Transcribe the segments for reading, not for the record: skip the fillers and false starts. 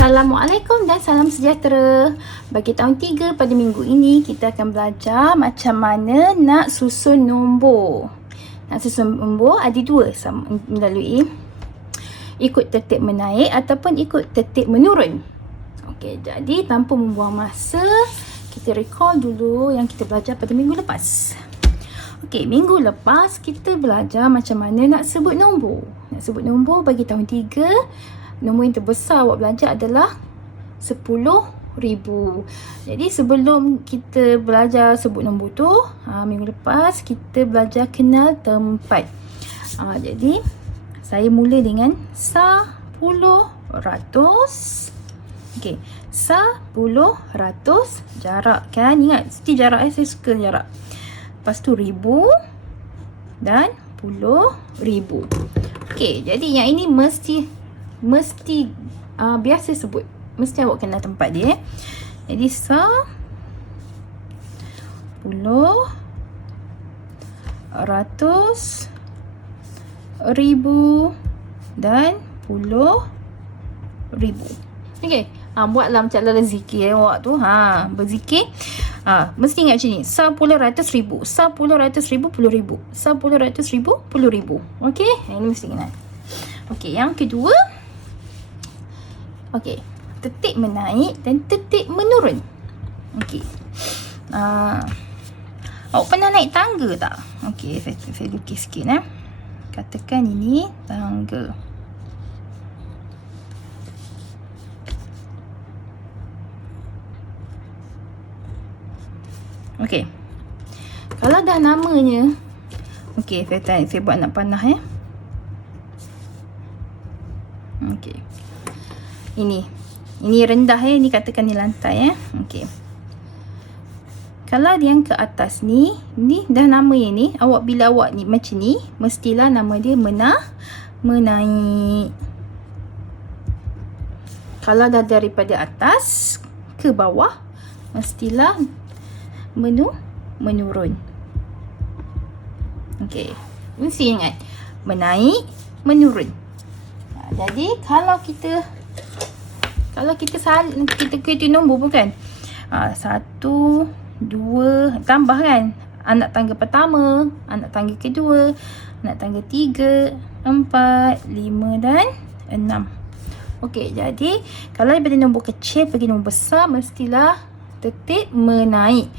Assalamualaikum dan salam sejahtera. Bagi tahun 3 pada minggu ini, kita akan belajar macam mana nak susun nombor. Nak susun nombor ada dua, melalui ikut tertib menaik ataupun ikut tertib menurun. Okey, jadi tanpa membuang masa, kita recall dulu yang kita belajar pada minggu lepas. Okey, minggu lepas kita belajar macam mana nak sebut nombor. Nak sebut nombor bagi tahun 3. Nombor yang terbesar awak belajar adalah 10,000. Jadi sebelum kita belajar sebut nombor tu, minggu lepas kita belajar kenal tempat. Jadi saya mula dengan 10 ratus. Okey, 10 ratus jarak kan. Ingat, mesti jarak saya suka jarak. Lepas tu ribu dan puluh ribu. Okey, jadi yang ini mesti biasa sebut. Mesti awak kenal tempat dia. Jadi 10 ratus ribu dan puluh ribu. Okey, buatlah macam dalam zikir awak tu. Berzikir. Mesti ingat macam ni. 10 ratus ribu. 10 ratus ribu, puluh ribu. 10 ratus ribu, puluh ribu. Okey, ini mesti ingat. Okey, yang kedua. Okey, tertib menaik dan tertib menurun. Okey. Awak pernah naik tangga tak? Okey, saya lukis sikit. Katakan ini tangga. Okey. Kalau dah namanya, okey, saya buat nak panah ya. Okey. Ini rendah ya, ini katakan ni lantai ya. Okey. Kalau yang ke atas ni dah nama yang ni, bila awak ni macam ni, mestilah nama dia menaik. Kalau dah daripada atas ke bawah, mestilah menurun. Okey. Mesti ingat, menaik, menurun. Jadi kalau kita create nombor pun kan, 1, 2, tambah kan, anak tangga pertama, anak tangga kedua, anak tangga 3, 4, 5 dan 6. Okey, jadi kalau daripada nombor kecil pergi nombor besar, mestilah tertib menaik.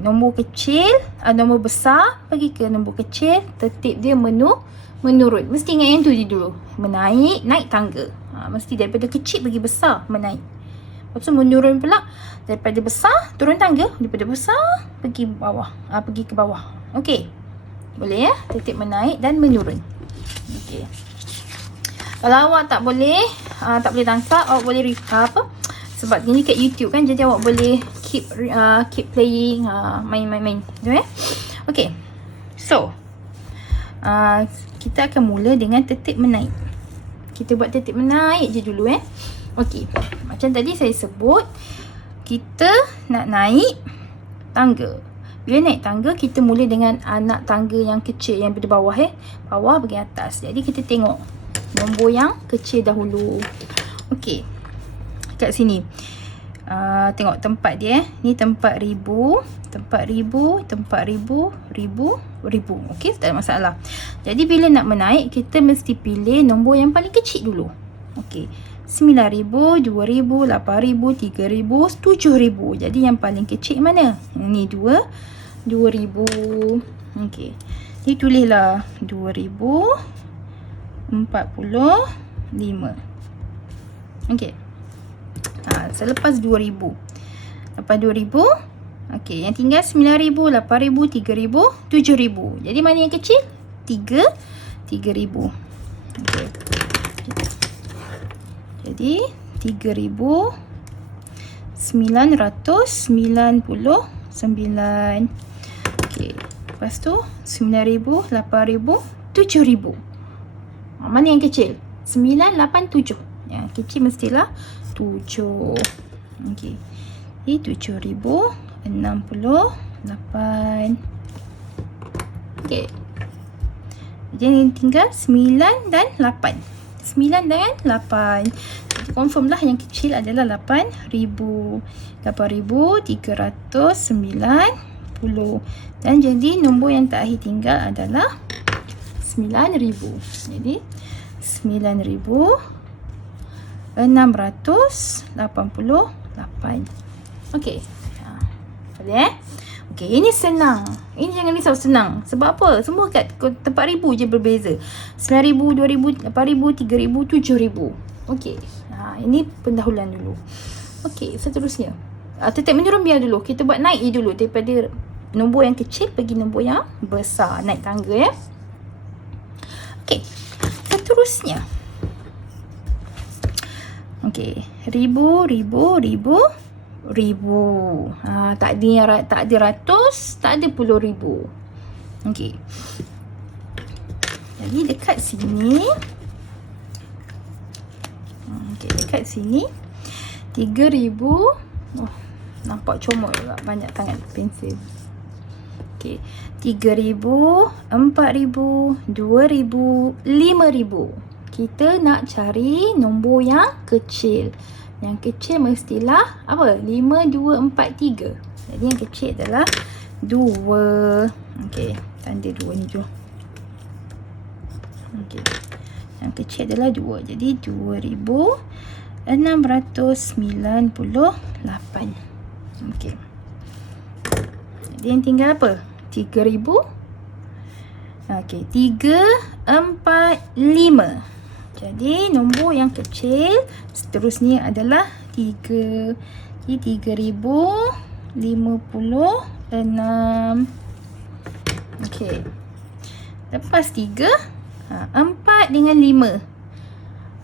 Nombor kecil, nombor besar pergi ke nombor kecil, tertib dia menurun. Mesti ingat yang tu je dulu. Menaik, naik tangga. Mesti daripada kecil pergi besar, menaik. Lepas tu menurun pula, daripada besar turun tangga, daripada besar pergi bawah, pergi ke bawah. Okey. Boleh ya? Tertib menaik dan menurun. Okey. Kalau awak tak boleh tangkap, awak boleh sebab ini kat YouTube kan, jadi awak boleh keep playing, main. Betul ya? Okey. So, kita akan mula dengan tertib menaik. Kita buat tertib menaik je dulu Okey. Macam tadi saya sebut, kita nak naik tangga. Bila naik tangga, kita mula dengan anak tangga yang kecil yang pada bawah bawah pergi atas. Jadi kita tengok nombor yang kecil dahulu. Okey. Kat sini. Tengok tempat dia Ni tempat ribu, ribu. Okey, tak ada masalah. Jadi bila nak menaik, kita mesti pilih nombor yang paling kecil dulu. Okey. 9,000, 2,000, 8,000, 3,000, 7,000. Jadi yang paling kecil mana? Ini 2,000. Okey. Jadi tulislah 2,045. Okey. Selepas 2,000. Lepas 2,000, okey, yang tinggal 9,000, 8,000, 3,000, 7,000. Jadi mana yang kecil? 3,000. Okey. Jadi 3,999. Okey. Lepas tu 9,000, 8,000, 7,000. Mana yang kecil? 9, 8, 7. Yang kecil mestilah 7. Okey. Jadi 7,068. Okey. Jadi tinggal 9 dan 8. 9 dan 8. confirm lah yang kecil adalah 8,000. 8,390. Dan jadi nombor yang terakhir tinggal adalah 9,000. Jadi 9,688. Okey. Boleh Okey, ini senang. Ini jangan risau, senang. Sebab apa? Semua kat tempat ribu je berbeza. 9,000, 2,000, 8,000, 3,000, 7,000. Okey. Ini pendahuluan dulu. Okey, seterusnya. Tetap menurun biar dulu. Kita buat naik dulu daripada nombor yang kecil pergi nombor yang besar. Naik tangga ya. Okey. Seterusnya. Okey, ribu. Tak ada ratus, tak ada puluh ribu. Okey. Jadi dekat sini. Okey, dekat sini 3,000. Oh, nampak comot juga, banyak sangat pensel. Okey, 3,000, 4,000, 2,000, 5,000. Kita nak cari nombor yang kecil. Yang kecil mestilah apa? 5, 2, 4, 3. Jadi yang kecil adalah 2. Okey, tanda 2 ni je. Okey. Yang kecil adalah 2. Jadi 2,698. Okey. Jadi yang tinggal apa? 3,000. Okey, 3, 4, 5. Jadi nombor yang kecil seterusnya adalah 3. Jadi 3,056. Okey. Lepas 3, 4 dengan 5.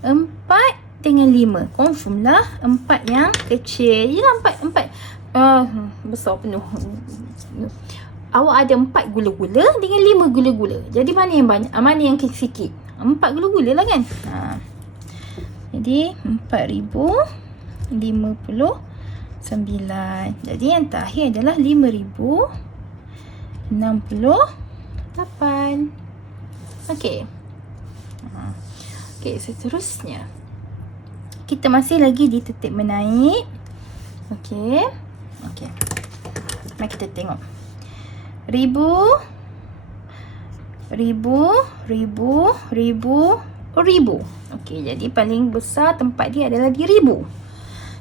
4 dengan 5. Confirm lah 4 yang kecil. Yalah 4. Besar penuh. Awak ada 4 gula-gula dengan 5 gula-gula. Jadi mana yang banyak? Mana yang sikit? 4 gula-gula lah kan. Jadi 4,059. Jadi yang terakhir adalah 5,068. Okey. Okey, seterusnya kita masih lagi di tertib menaik. Okey. Mari kita tengok. Ribu. Okey, jadi paling besar tempat dia adalah di ribu.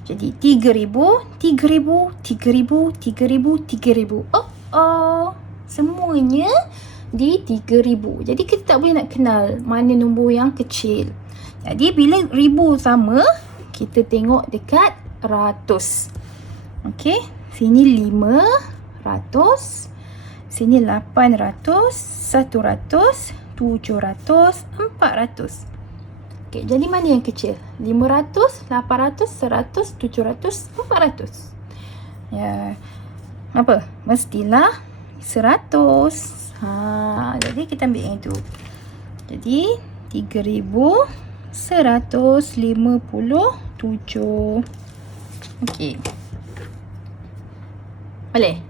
Jadi 3,000, 3,000, 3,000, 3,000, 3,000. Semuanya di 3,000. Jadi kita tak boleh nak kenal mana nombor yang kecil. Jadi bila ribu sama, kita tengok dekat ratus. Okey, sini 500. Sini 800, 100, 700, 400. Okey, jadi mana yang kecil? 500, 800, 100, 700, 400. Ya. Apa? Mestilah 100. Jadi kita ambil yang itu. Jadi 3,157. Okey. Boleh?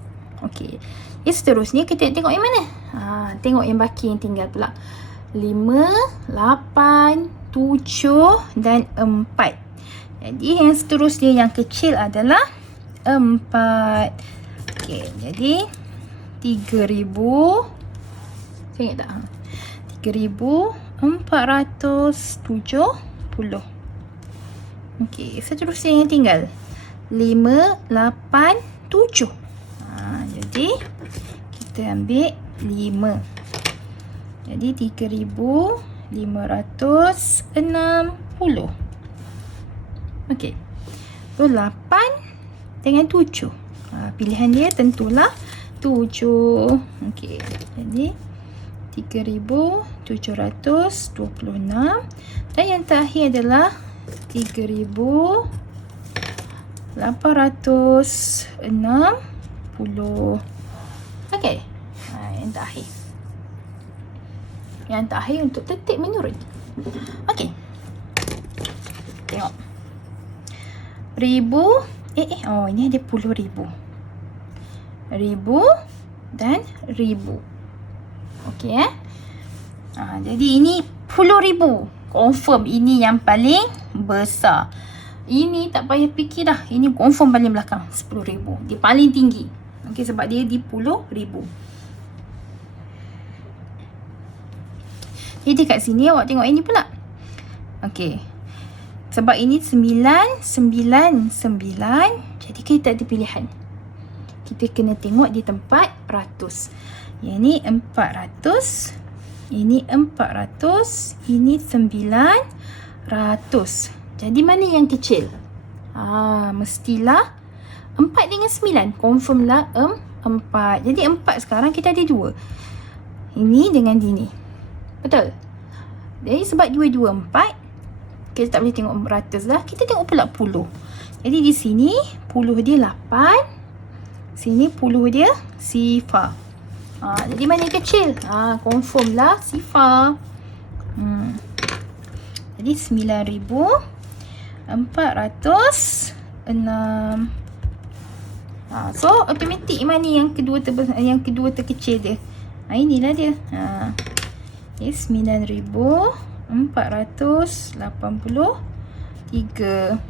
Okey. Seterusnya kita tengok yang mana? Tengok yang baki yang tinggal pula. 5, 8, 7 dan 4. Jadi yang seterusnya yang kecil adalah 4. Okey, jadi 3,000. Saya ingat tak? 3,470. Okey, seterusnya yang tinggal 5, 8, 7. Jadi kita ambil 5. Jadi 3,560. Okey. So 8 dengan 7. Pilihan dia tentulah 7. Okey. Jadi 3,726. Dan yang terakhir adalah 3,860. Okey. Yang terakhir. Yang terakhir untuk tertib menurun. Okey. Tengok. Ribu. Ini ada puluh ribu. Ribu dan ribu. Okey jadi ini puluh ribu. Confirm ini yang paling besar. Ini tak payah fikir dah. Ini confirm paling belakang, 10,000. Dia paling tinggi. Okey, sebab dia di 10,000. Jadi kat sini awak tengok ini pula. Okey. Sebab ini 999. Jadi kita tak ada pilihan. Kita kena tengok di tempat ratus. Yang ni 400. Ini 400. Ini 900. Jadi mana yang kecil? Mestilah 4 dengan 9. Confirm lah 4. Jadi 4 sekarang kita ada 2. Ini dengan ini. Betul? Jadi sebab dua-dua 4, kita tak boleh tengok ratus dah. Kita tengok pula puluh. Jadi di sini puluh dia 8. Sini puluh dia sifar. Jadi mana yang kecil? Confirm lah sifar. Jadi 9,406. So automatik mana yang kedua terkecil dia. Inilah dia. Okay, 9,483.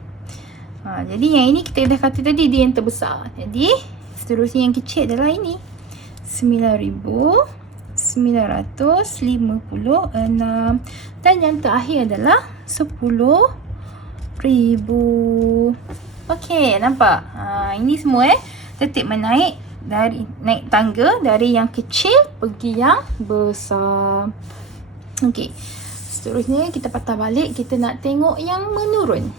Jadi yang ini kita dah kata tadi dia yang terbesar. Jadi seterusnya yang kecil adalah ini. 9,956. Dan yang terakhir adalah 10,000. Okey, nampak? Ini semua tertib menaik naik tangga dari yang kecil pergi yang besar. Okey. Seterusnya kita patah balik, kita nak tengok yang menurun.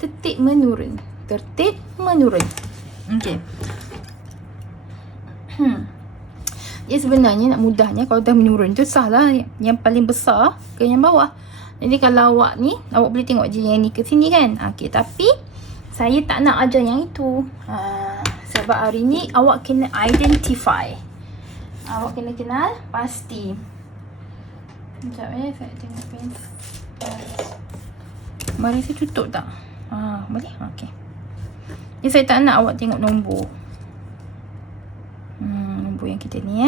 Tertib menurun. Tertib menurun. Okey. Ya sebenarnya nak mudahnya kalau dah menurun tu salah yang paling besar ke yang bawah. Jadi kalau awak ni, awak boleh tengok je yang ni ke sini kan. Okey, tapi saya tak nak ajar yang itu. Sebab hari ni awak kena identify. Awak kena kenal pasti. Sekejap saya tengok pensel. Mari saya tutup tak? Boleh? Okey. Jadi saya tak nak awak tengok nombor. Nombor yang kita ni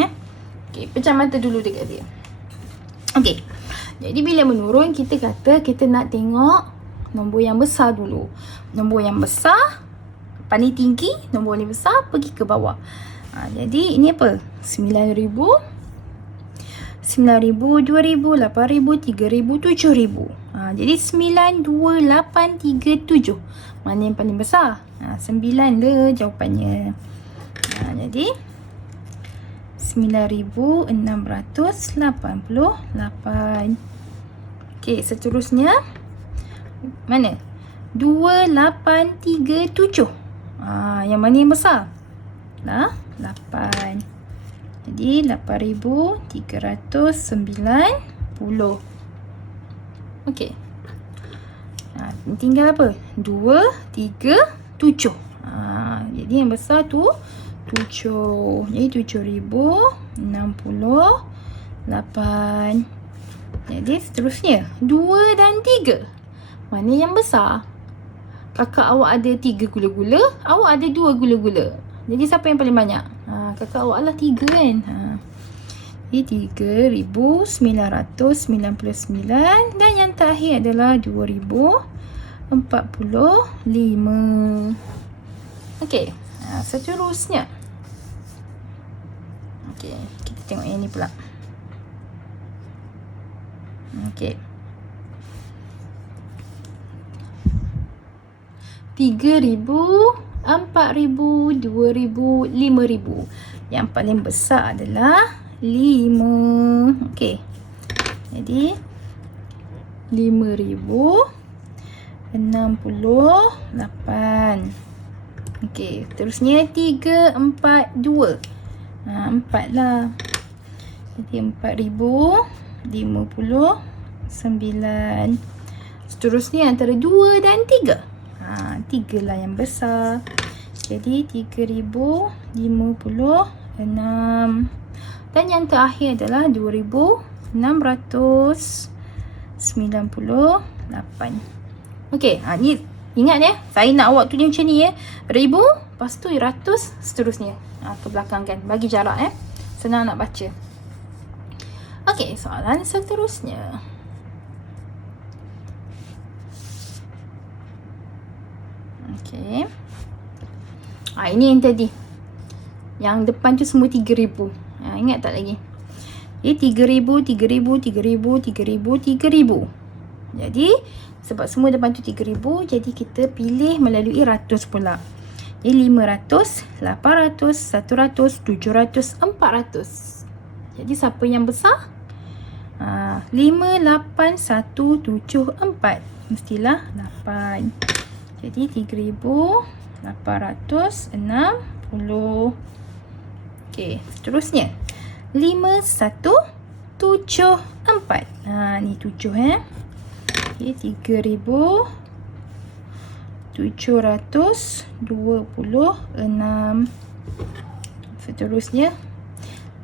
Okey, pecah mata dulu dekat dia. Okey. Jadi bila menurun kita kata kita nak tengok nombor yang besar dulu. Nombor yang besar paling tinggi, nombor yang besar pergi ke bawah. Jadi ini apa? 9,000, 9,000, 2,000, 8,000, 3,000, 7,000. Jadi 92837. Mana yang paling besar? 9 le jawapannya. Jadi 9,688. Okey, seterusnya mana? 2837. Yang mana yang besar? 8. Jadi 8,390. Okey. Tinggal apa? 2, 3, 7. Jadi yang besar tu 7. Jadi 7,068. Jadi seterusnya 2 dan 3. Mana yang besar? Kakak awak ada 3 gula-gula, awak ada 2 gula-gula. Jadi siapa yang paling banyak? Kakak awak lah 3 kan. Jadi 3,999. Dan yang terakhir adalah 2,045. Okey, seterusnya. Okey, kita tengok yang ni pula. Okey. 3,000, 4,000, 2,000, 5,000. Yang paling besar adalah 5. Okey. Jadi 5,068. Okey, terusnya 3, 4, 2. 4 lah. Jadi 4,059. Seterusnya antara 2 dan 3. 3 lah yang besar. Jadi 3,056. Dan yang terakhir adalah 2,698. Okey, ni ingat saya nak awak tulis macam ni 1,000, lepas tu ratus, seterusnya ke belakang kan, bagi jarak senang nak baca. Okey, soalan seterusnya. Okey. Ini yang tadi. Yang depan tu semua 3,000. Ingat tak lagi? Jadi 3,000, 3,000, 3,000, 3,000, 3,000. Jadi sebab semua depan tu 3,000, jadi kita pilih melalui ratus pula. Jadi 500, 800, 100, 700, 400. Jadi siapa yang besar? 5, 8, 1, 7, 4. Mestilah 8. Jadi 3,860. Okey, seterusnya 5, 1, 7, 4. Ni 7 Okey, 3,726. Seterusnya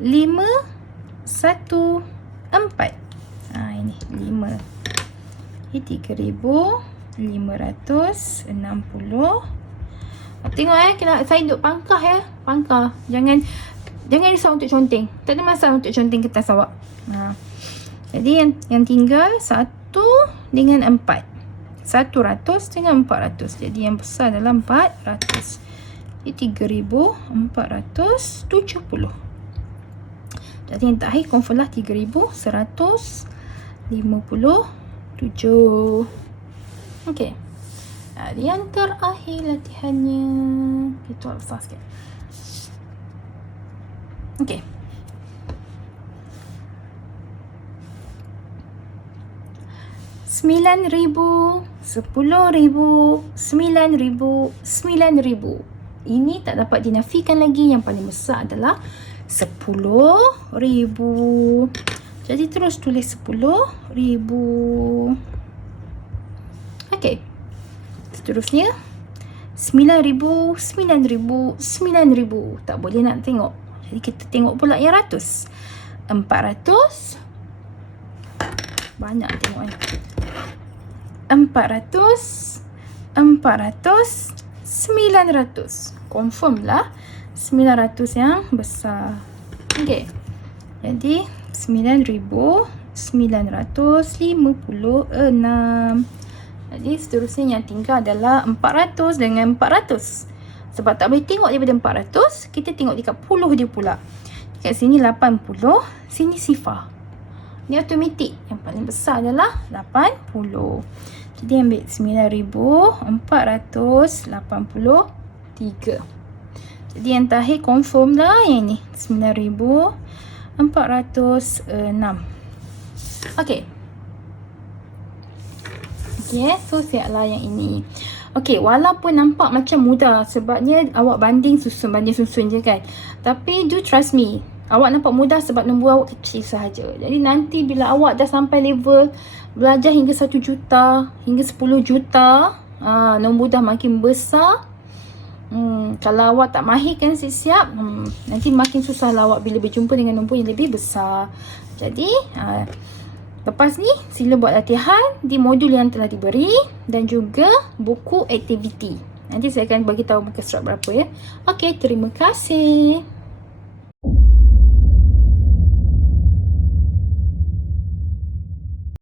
5, 1, 4. Ini 5. Okey, 3,560. Tengok saya duduk pangkah pangkah. Jangan risau untuk conteng. Tak ada masalah untuk conteng kertas awak. Jadi yang tinggal 1 dengan 4. 100 dengan 400. Jadi yang besar adalah 400. Jadi 3,470. Jadi yang terakhir confirm lah 3,157. Okey. Yang terakhir latihannya. Kita besar sikit. Okey. RM9,000, RM10,000, RM9,000, RM9,000. Ini tak dapat dinafikan lagi. Yang paling besar adalah RM10,000. Jadi terus tulis RM10,000. Okey. Seterusnya RM9,000, RM9,000, RM9,000. Tak boleh nak tengok. Jadi kita tengok pula yang ratus. 400. Banyak tengok 400, 400, 900. Confirm lah 900 yang besar. Okey. Jadi 9,956. Jadi seterusnya yang tinggal adalah 400 dengan 400. Sebab tak boleh tengok daripada 400, kita tengok dekat puluh dia pula. Dekat sini 80, sini sifar. Ni automatik. Yang paling besar adalah 80. Jadi ambil 9,483. Jadi yang terakhir confirm lah yang ni. 9,406. Okey. So siaplah yang ini. Okey, walaupun nampak macam mudah sebabnya awak banding susun je kan. Tapi do trust me, awak nampak mudah sebab nombor awak kecil sahaja. Jadi nanti bila awak dah sampai level belajar hingga 1 juta, hingga 10 juta, nombor dah makin besar. Kalau awak tak mahir kan siap-siap, nanti makin susah lah awak bila berjumpa dengan nombor yang lebih besar. Jadi lepas ni sila buat latihan di modul yang telah diberi dan juga buku aktiviti. Nanti saya akan bagi tahu muka surat berapa ya. Okey, terima kasih.